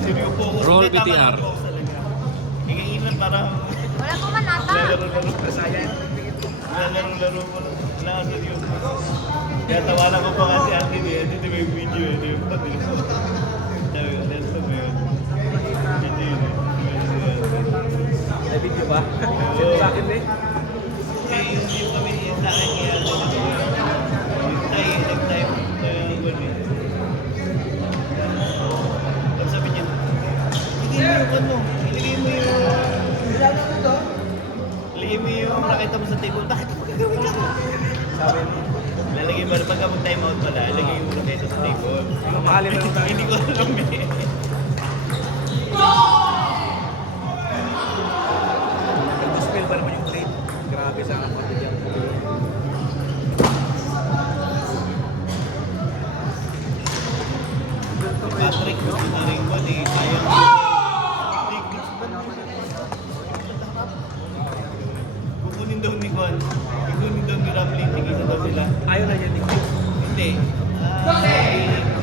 Roll BTR. Hingin parang Wala ko man ata. laro-laro kasaya. Laro-laro mo lang. Wala ka yung kaya tawala ko pa kasi ate niya. Dito may video yun. Yung pati mo. Sabi ko, that's the man. Video yun. May video ba? Sino sa akin eh? Eh, yung kami sa akin kaya nag-type tapos sabi niya, ilagay mo yung raketa mo sa table. Bakit ako gagawin lang? Sabi mo. Lalagay mo, pagka mag-time out pala, ilagay yung raketa sa table. Mahalin mo tayo. Hindi ko alam eh. Nag-spell pa naman yung plate. Grabe sa mga dyan. Patrick, no? Paring ko, di kaya. Kukunin daw ni Juan. Kukunin daw ni Ramlin. Tigisa daw sila. Ayaw na yan. Hindi.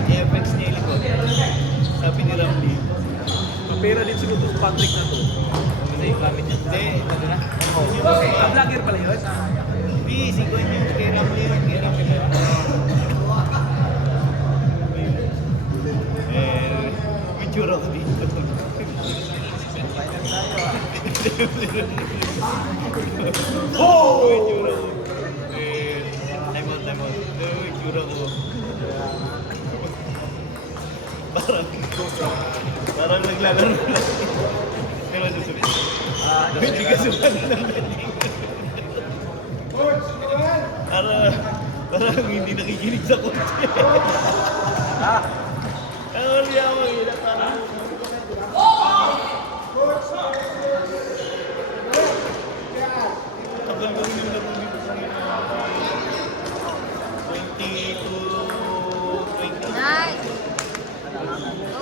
FX niya likod. Sabi ni Ramlin. Mapera din siguro sa Patrick na to. Kasi yung gamit niya. Hindi. Ano na? Vlogger pala yun? Hindi. Si Juan yung kay Ramlin. Kay Ramlin. May tsura ko dito. May tsura ko. Time out. May tsura ko. Parang naglalaro lang. Pero susunod. Hindi ka sumunod ng betting. Parang hindi nakikinig sa kotse. Wala ako yun. Parang... Tagal ko rin yung laro dito sa 20 to 20. Nice.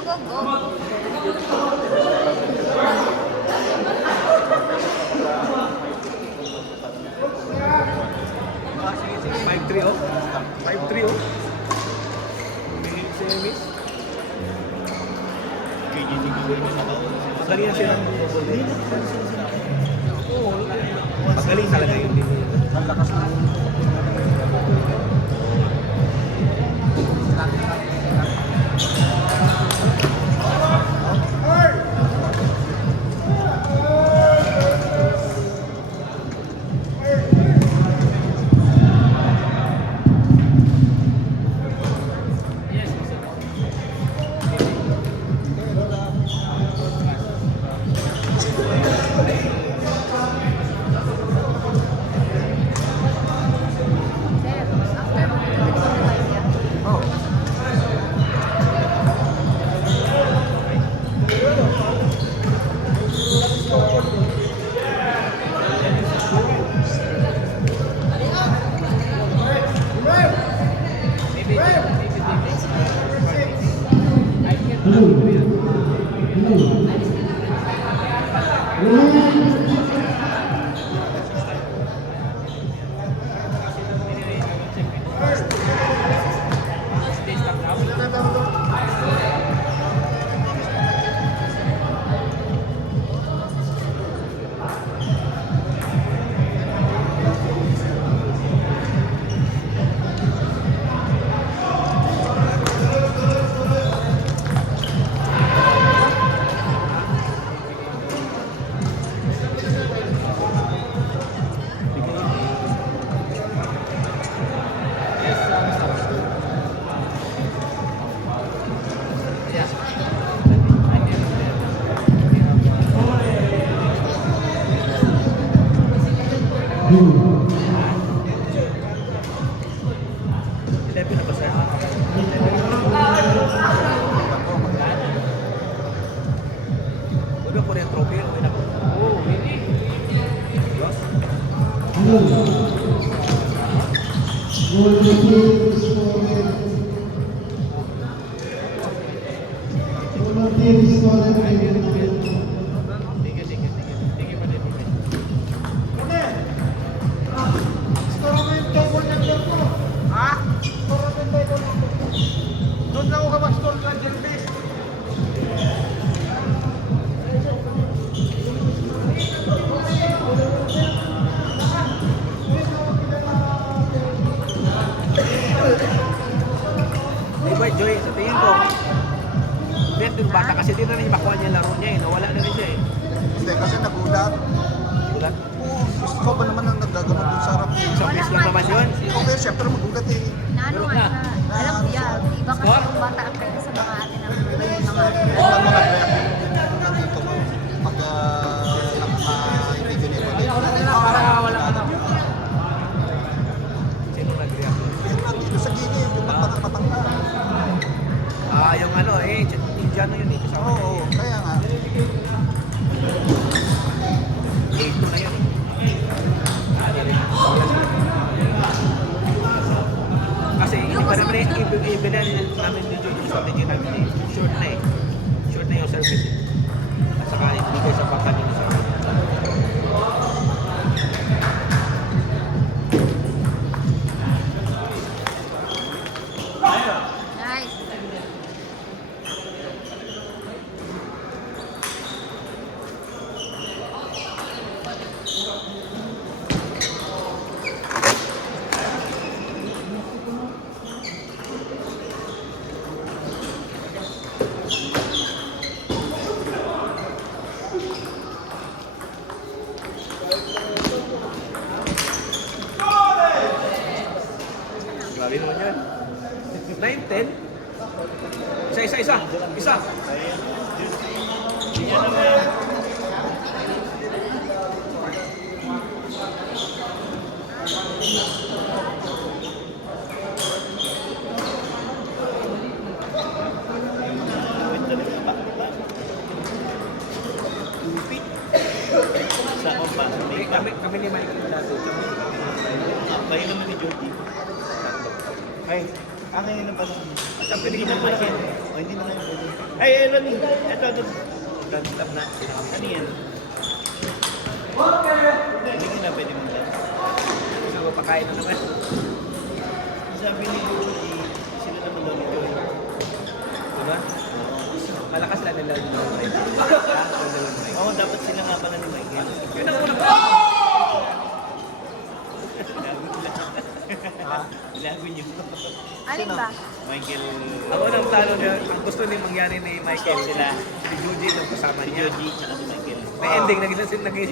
Go. 5-3 oh. 5-3 oh. Minute semis. Magaling yan siya ng bubble. Oo. Magaling talaga yun. Malakas na. yung bata kasi di na rin makuha niya yung laro niya eh. Nawala na rin siya eh. Hindi, kasi nagulat. Gulat. Oo, gusto ba naman ang nagagamot dun sa harap niya? Isang piece lang naman yun. Okay, syempre magulat eh. Naano nga siya. Alam ko yan. Iba kasi yung bata ang kaya sa mga atin ang mga Huwag lang mga break nandito ko. Pag hindi ganito. Para wala ka na. Sino nag-react? Yung nandito sa gilid, yung patanga. Yung ano eh, Indiano yun eh. Kasama Oo, kaya nga. 8-2 na yun. Kasi yung ibigay namin ni Jojo sa strategy namin eh. Short na eh. Short na yung service eh. At saka ibigay sa bangka nyo sa Nice. Grabe naman yun. 9-10. Isa. Yan naman. Sa pa. Kami ni Michael dati. Kayo naman ni Jordy. Ay, akin na pala. At pwede ka pala kayo. Oh, hindi na nga yung pwede. Ay, Ronnie. Ito. Stop na. Ano yan? Hindi ko na pwede mong dance. Gusto ko pakain na naman. Sabi ni Jordy, sila naman daw ni Jordy. Diba? Malakas lang nila yung laro eh. Oo, dapat sila nga pala ni Michael. Yun ang unang Lago niyo. Alin ba? Michael. Ang unang talo niya, ang gusto niya mangyari ni Michael Sila. si Juji nung kasama Si niya. Jordy tsaka si Michael. May ending, nag-isa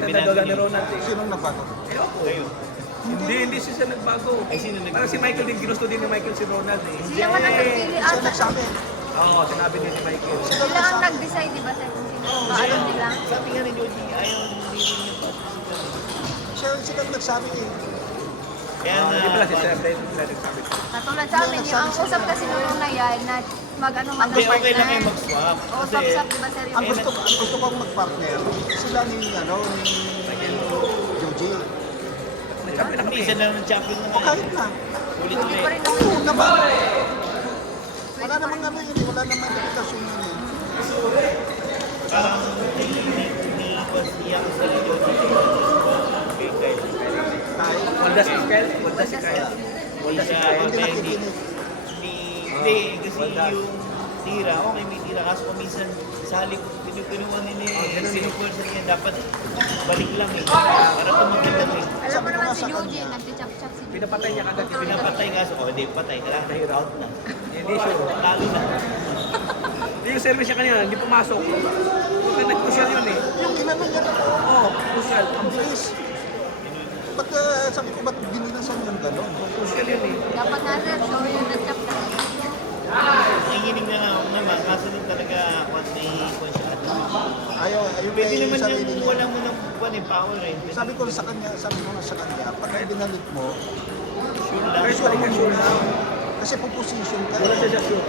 na dola ni Ronald eh. Sinong nagbato? Ayoko. Kayo. Hindi siya nagbago. Ay, sino nagbago? Parang si Michael din, ginusto din ni Michael si Ronald eh. Sila man ang nagpili Siya ata. nagsabi. Oo, sinabi niya ni Michael. Sila ang nag-decide, di ba? Sa kung sino. Alam nila. Sabi nga ni Jordy, ayaw hindi niya pa. Siya nagsabi eh. Kaya Hindi pala si na... Sir Fred, sila nagsabi. Katulad sa amin, yung ang usap kasi nung na yan, na mag-ano man Hindi, okay lang kayo mag-swap. Oo, Kasi, swap-swap, di ba sir? Ang gusto kong mag-partner, sila ni Joji. Nagsabi na hindi, kami. isa na ng champion O naman. kahit na. Hindi pa Ulit-ulit. rin naman. Oo naman. Wala namang ano yun, wala namang limitasyon yun eh. Parang hindi pa siya sa Jordy. Okay, Kyle. Tayo. Wanda si Kyle. Wanda si Kyle. Wanda si Kyle. Hindi Hindi, nakikinig. hindi, kasi yung tira, okay may tira. Kaso kung minsan sa halik, pinupunuan nila eh. Sinupuan sa niya, dapat balik lang eh. Para tumagin lang eh. Alam mo naman si Eugene, nag-chop-chop si Eugene. Pinapatay niya kagad yung Pinapatay kaso, hindi patay. Kailangan out na. Hindi siya. Talo na. Hindi yung service niya kanina, hindi pumasok. Kaya nag-crucial yun eh. Yung inano niya na to, Oo, crucial. ang bilis. Ba't sabi ko, ba't bininasan yung gano'n? Crucial yun eh. Dapat nga sir, show yung nag-chop na. Nanginginig na nga ako naman. Kaso nung talaga, kung may kwan siya. Ayaw Pwede naman sarili yung niya. wala mo ng kwan eh, power eh. Sabi ko sa kanya, pag binalit mo, Sure lang. pero sure mo sure lang. Kasi po position ka. Wala siya sure.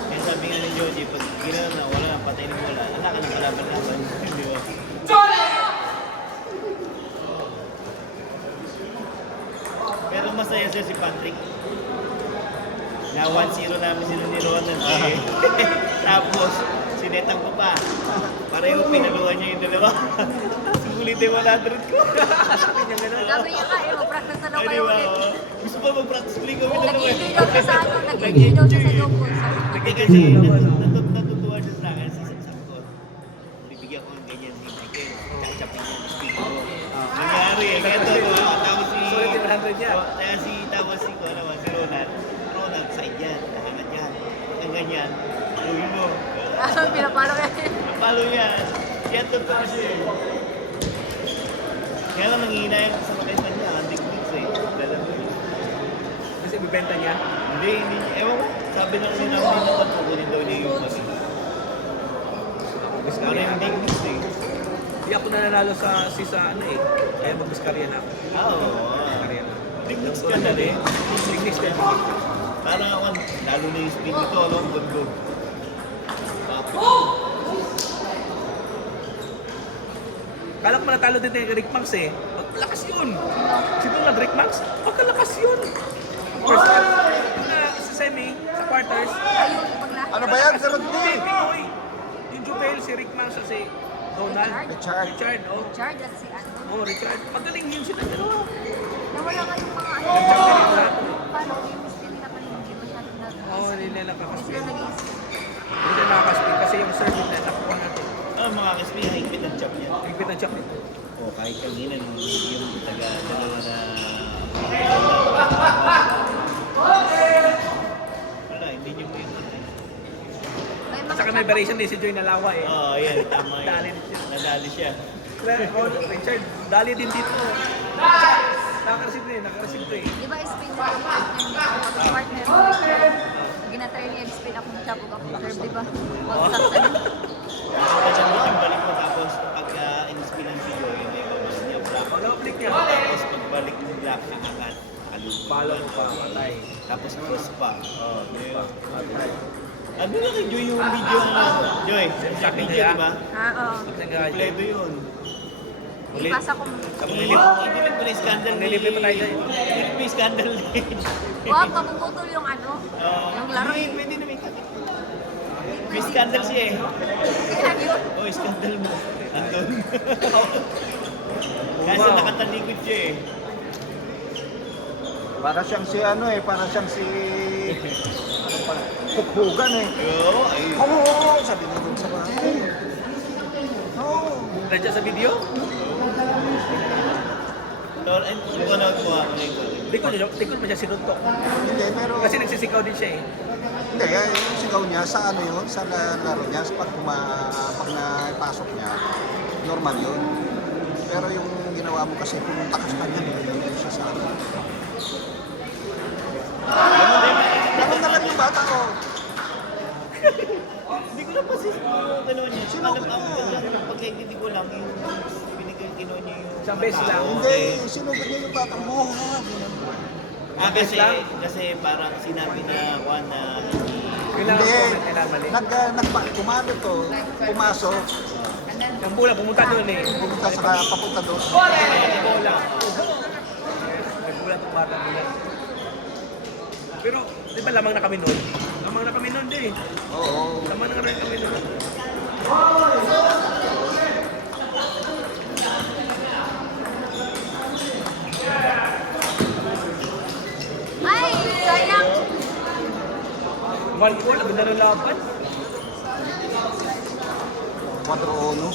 Kaya sabi nga ni Joji, pag ginawa na, wala na, patay na wala. Anak ka ng kalaban-laban. Di ba? Pero masaya siya si Patrick. Na 1-0 namin sila ni Ronald eh. Tapos, sinetang ko pa. Pareho pinaluhan niya yung dalawa. Sulit yung 100 ko. Sabi niya gano'n. Sabi niya nga, mag-practice na daw Ay, kayo di ba? ulit. Oh. Gusto pa mag-practice ulit kami dalawa. Nag-enjoy daw siya sa ano, nag-enjoy daw siya sa double. Hindi kasi natutuwa siya sa akin. Sabi ko, bibigyan ko ng ganyan si Michael. Chachapin niya. Speak ko. Nangyari eh. Kaya ito, tapos si... Sulit yung 100 niya. Kaya si Ronald, side yan. ganyan. Gawin mo. Pinapalo ka. Napalo yan. Kaya totoo siya eh. Kaya lang nangihinayang sa makita niya. Antik mix eh. Alam mo yun. Kasi bibenta niya. Hindi. Ewan ko. Sabi ng sinamay na ba't kukunin daw niya yung magi. Ano yung antik mix eh. Hindi ako nananalo sa ano eh. Kaya mag-biskarya na ako. Oo. Biskarya na. Antik mix ka na eh. Tignis ka. Parang ako, lalo na yung speed nito, alam mo, gandog. Kala ko manatalo din ni Rick Manx eh. Lakas yun! Sino nga Rick Manx? Pagkalakas yun! First half, sa semi, sa quarters. Ayun, paglahat. Ano ba yan? Sarap Hindi, din. Pinoy. Yung Jubel, si Rick Manx at si Donald. Richard. Richard, oh. Richard at si ano. Oh, Richard. Magaling yun sila dalawa. Nawala nga yung mga ano. Nag-champion yung lahat. Paano yung spin nila kanina? Hindi masyadong nag- Oo, hindi nila Hindi nakakaspin. sila nag-iisip. Hindi nila nakakaspin kasi yung serving na nakuha natin. Mga kaspi, higpit ang chop niya. Higpit ang chop eh. O kahit kanina nung yung taga-dalawa na... Wala, hindi niyo po yung... May mga Saka may variation din si Joy Nalawa eh. Oo, yan, tama yun. Dali din siya. Nadali siya. Oh, Richard, dali din dito. Nakareceive na eh, nakareceive to eh. Di ba spin mo yung partner niya? Tapos partner mo Richard. Ginatry niya yung spin ako chabog ako curve, di ba? Wagsak na. Pagkabot yung balik mo tapos pagka in-spinan si Joy, hindi ko ba niya black. Ano click niya? Tapos pagbalik mo black, angat. Palo mo pa, patay. Tapos cross pa. Oo, yun. Patay. Ano na kay Joy yung video na Joy? Sa video, niya. di ba? Oo. Kompleto yun. Ipasa ko. Tapos Idilit mo na yung scandal ni... Nilipit pa tayo dyan. Idilit mo yung scandal ni... Wag, mapuputol yung ano. Yung laro. Hindi, pwede na may kapit. May scandal siya eh. Kaya yun. Oh, scandal mo. Andun. Kasi nakatalikod siya eh. Para siyang si ano eh, para siyang si... Ano pa? Kukhugan eh. Oo, ayun. Oo, sabi niya doon sa bahay. Oo. Nandiyan sa video? Lord, and panood mo ako na yung Di ko naman siya sinuntok. Hindi, pero... Kasi nagsisikaw din siya eh. Hindi, yung sigaw niya sa ano yun, sa laro niya, sa pag napasok niya, normal yun. Pero yung ginawa mo kasi, pumunta ka sa kanya, nilagay siya sa ano. Ganun na lang yung bata ko. Hindi ko na pa si dalawa niya. Sino Alam ka? ang pagkaintindi ko lang yung kinuha niya yung... Isang beses lang. Hindi, sinugod niya yung bata mo. Kasi parang sinabi na Juan na hindi... Kailangan Hindi, ko na kailangan mali. kumano to, pumasok, Ang bola, pumunta doon eh. pumunta sa papunta doon. Ang bola. Nagbola itong bata nila. Pero, di ba lamang na kami noon? Lamang na kami noon din. Oo. Lamang na rin kami noon. Ay, sayang. 1 goal, abin na ng laban. 4-1.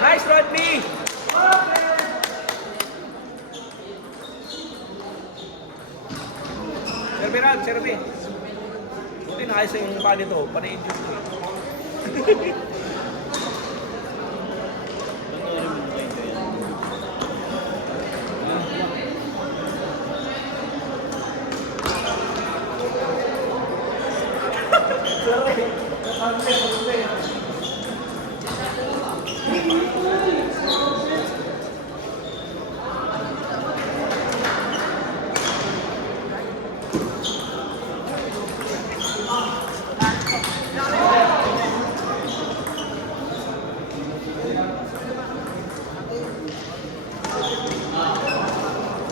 Nice, Rodney! Serve, Rab, serve. Buti naayos na yung mukha nito, panay injury. Panoorin mo kayo yan.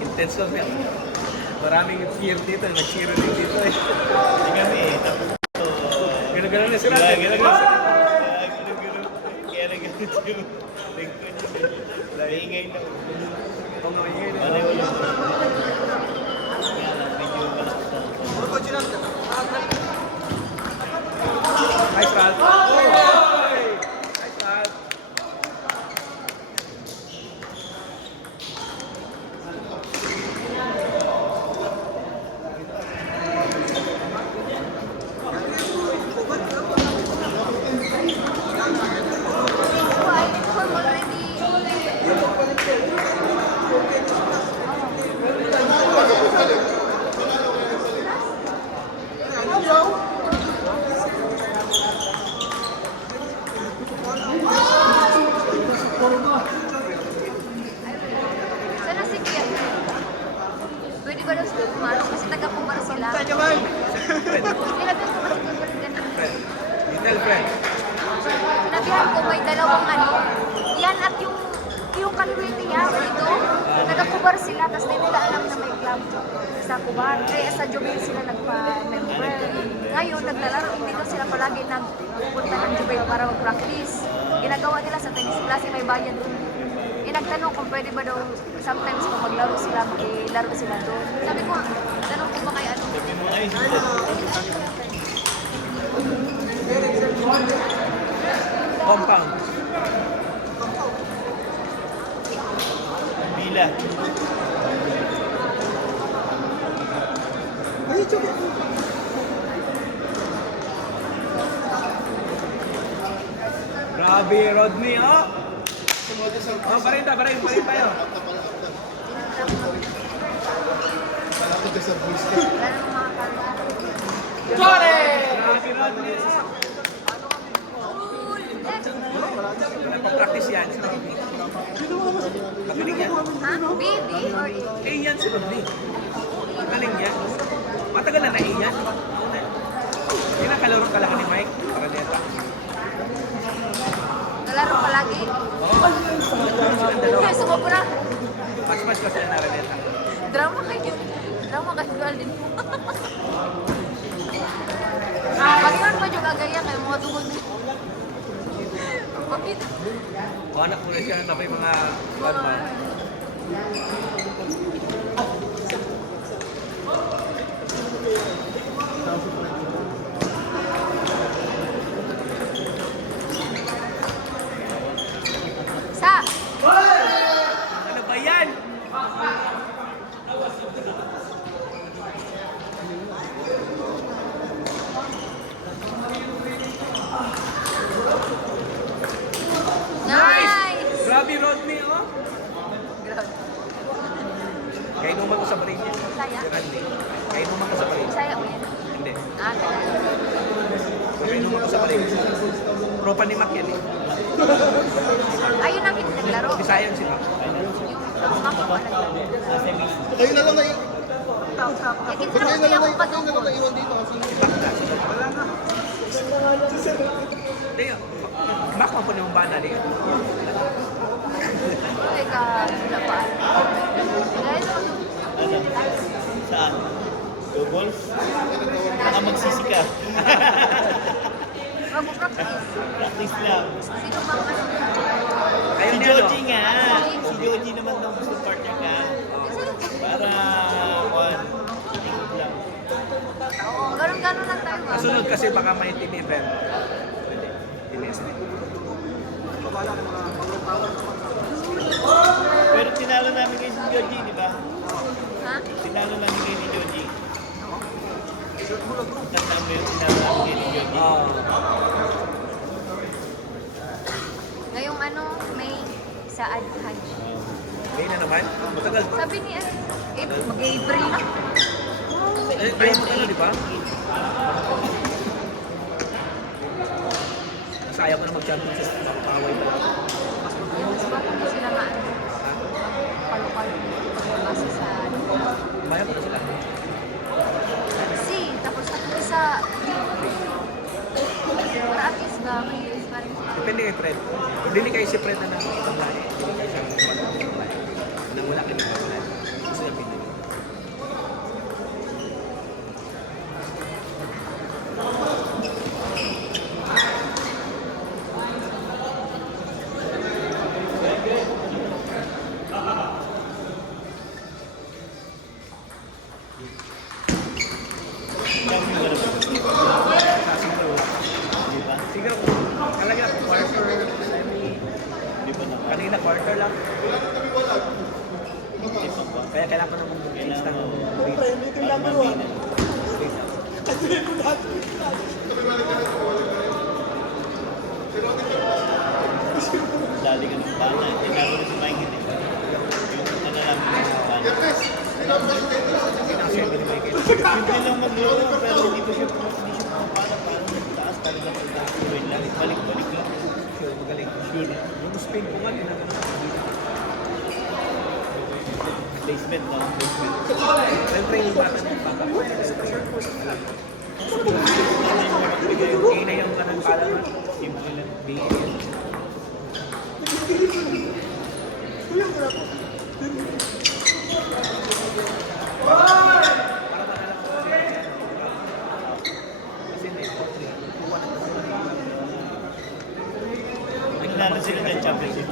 Intense lang yan. Maraming cheer dito, nag-cheer din dito eh. Hindi kami eh. Tapos ito... Gano'n-gano'n na sila. Kaya Gano'n-gano'n sila. nagkano yung lingkod niya. Naingay na. Oo nga, yun. Pareho lang. Kaya lang, medyo malakas na. Nice, Ralph. Nice, Ralph. lang. Friend. Sinabihan ko kasi kung ganun. Friend. Little friend. Sinabihan ko may dalawang ano. Yan at yung kaliwiti niya dito. Nagkakubar sila, tapos di nila alam na may club sa kubar. Kaya sa Jubil sila nagpa-member. Ngayon, naglalaro, hindi daw sila palagi nagpunta ng Jubil para mag-practice. Ginagawa nila sa tennis class, may bayad doon. Nagtanong kung pwede ba daw sometimes kung maglaro sila, maglaro sila doon. Sabi ko, tanong ko ba kay ano? Sabi mo, ay, hindi. Compound. Bila. Grabe, Rodney, oh! Oh, barin tayo. Lalo mga kalaro. Grabe, Rodney, oh! Nagpa-practice yan si Rodney. Magaling yan. Ha? Baby or Eh, yan si Rodney. Magaling yan. Matagal na na yan. Hindi na kalaro ka lang ni Mike. Araneta. nalaro palagi? Silang dalawa. Sumobra. Mas ko sila na Araneta. Drama kayo. Drama kayo din. Pag-iwan mo yung agaya kayo, mga tugod. Bakit? O anak mo na siya na may mga ano. Sa! Ano ba yan? Nice! Grabe Rodney, oh. Grabe. Kaya inuman ko sa barin niya. Saya? Si Randy. Kaya inuman ko sa barin. Saya mo yan. Hindi. Ah, talaga. Kaya inuman ko sa barin. Propa ni Mac yan eh. Ayun ang hindi naglaro. Bisayang si Mac. Yung mako pa naglaro. Kayo na lang na Eh, kinsa mo yung patungkol? iwan dito kasi Si Mac na. Hindi. Mac man po ng bana niya. Teka, wala pa. Guys, Saan? Doubles? Baka magsisi ka. mag-practice. Practice lang. Sino bang ano? Ayun Si niya, no? Joji nga. Si Joji naman nung gusto partner ka. Para, ikot lang. Oo, ganun-ganun lang tayo. ah. Kasunod kasi baka may team event. Pwede. Team event. Pero tinalo namin kayo si Joji, di ba? Ha? Tinalo namin kayo ni Joji. Tandaan mo yun, tinalo namin kayo ni Joji. Oh. Ngayong ano, may sa Hajj. Ngayon na naman. Matagal. Sabi ni mag-April na. Ayaw mo ano, di ba? Sayang ko na mag-champion sa Paway pa. Mas bakit sila nga ano, palo-palo. Basta sa Umayag ko na sila. C, tapos ako sa para at least ba, may pa rin. Depende kay Fred. Kung dili kayo si Fred na nang ibang lahi, dili kayo siya ibang lahi. Nang wala kayo ibang lahi. Gusto niya pinili. Champion ka naman. Sa siguro. Di ba? Siguro, talaga, quarter, semi, Di ba na? kanina quarter lang. Di pa ba? Kaya kailangan ko na mag-fix ng Dali ka ng bana. Tinalo rin si Mike. Yung ano namin yung bana. semi ni Michael. Hindi lang maglaro, pero hindi pa siya pumapala. Parang nagtaas, parang nagtaas. Wait lang, balik-balik lang. Sure, magaling. Sure. Yung spin ko nga, dinagano. Hindi, Basement, no? Basement. Well-train yung bata ng bata. Kaya na yung kanang pala na. Simple lang. Kasi hindi, Nagnano sila ng championship.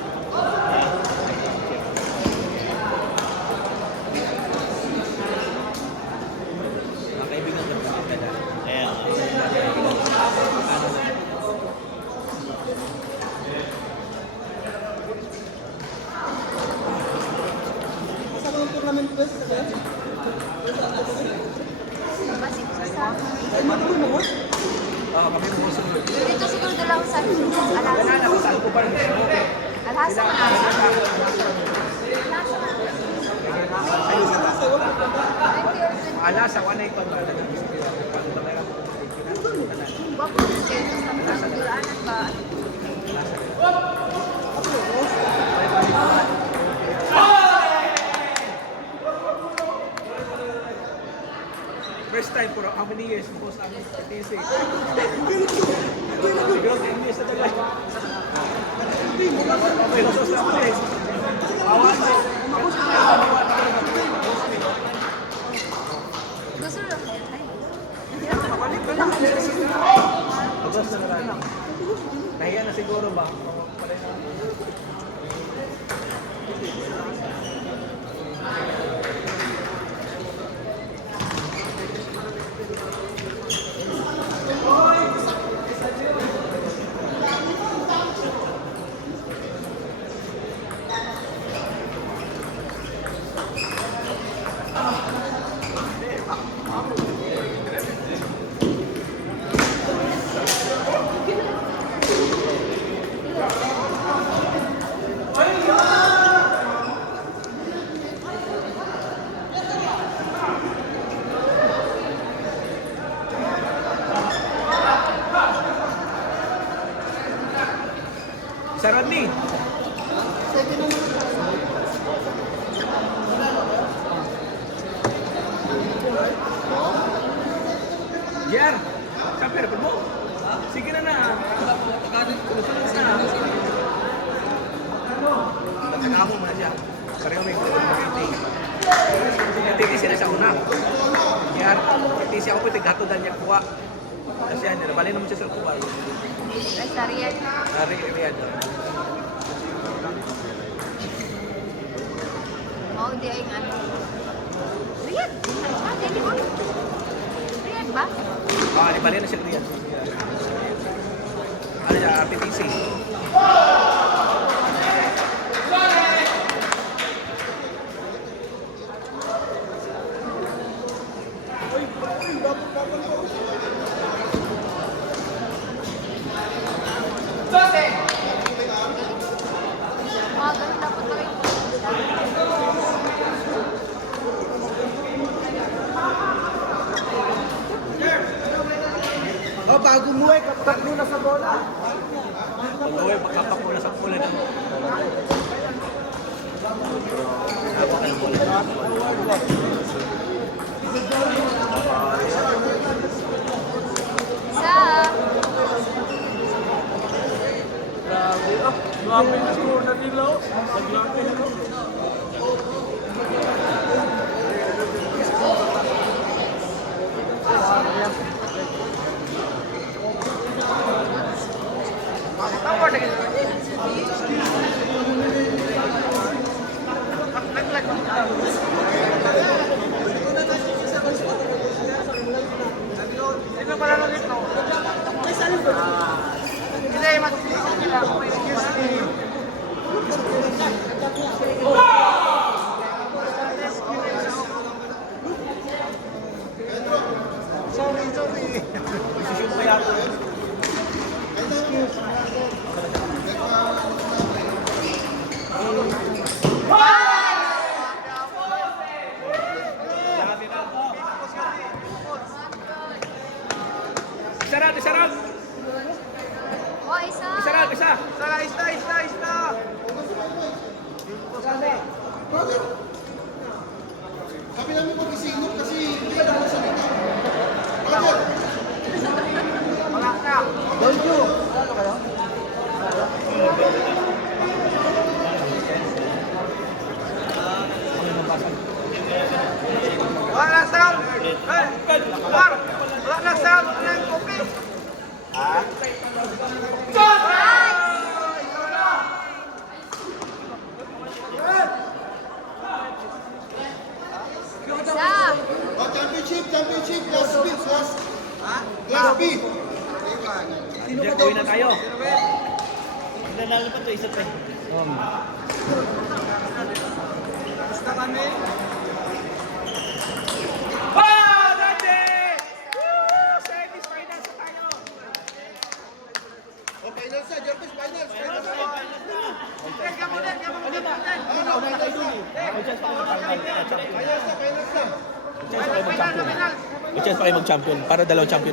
mga kaibigan ka ba ka na? Ayan. Ano na? Basi ko sa Kami mo sunod. dito siguro lang sa Wala Alasa. na, kasal ko pa rin. Alasa na. Alasa, wala ito ba? Wapo din kayo sa pagduraanan ba? First time for how many years? Most namin sa TC. Siguro 10 years na talaga. Okay, nasos na ako eh. Awan mo. Gusto lang kayo. Ay. Agos na lang. Nahiya na siguro ba? Sarap ni. Jer, sabi rin mo. Sige na na. Sunod na. Nagkaka mo muna siya. Pareho may kulit. Titi sila sa una. Jer, titi siya ako pwede gato dahil niya kuha. Kasi yan, nabali naman siya sa kuha. Ay, sariyan. Riyad. Oh, hindi ay ano. Riyad. Ah, hindi mo. Riyad ba? Nabali na siya Riyad. Ano siya, RTPC. Mga ganun dapat pala yung Oh, bago mo eh, kapat muna sa bola. Pag-uwi, pagkapak mo na sa pula ng... isa. Grabe, grabe na score na nila. Naglaki na. Sino pala na dito? Hindi, mag-isip nila. Excuse me. Sorry. Isishoot pa yata. Isarad, isarad! Oh, isa. Isarad, isa! Isa. sabi namin pag-isinop kasi hindi ka naman salita. Roger! Wala sound! Hey! War! Wala na sound! Wala yung kopi! Isa. Oh, championship! Last beat, last beat! Jeff, gawin na tayo. Nanalo pa to, isa pa. Basta kami! Oh, Dante! Woo! Semi-finals na tayo. Oh, finals na, Jerpes, finals! Finals na! Kaya mo din! Ano, finals na! Finals na! May chance pa kayo mag-champion para dalawang champion.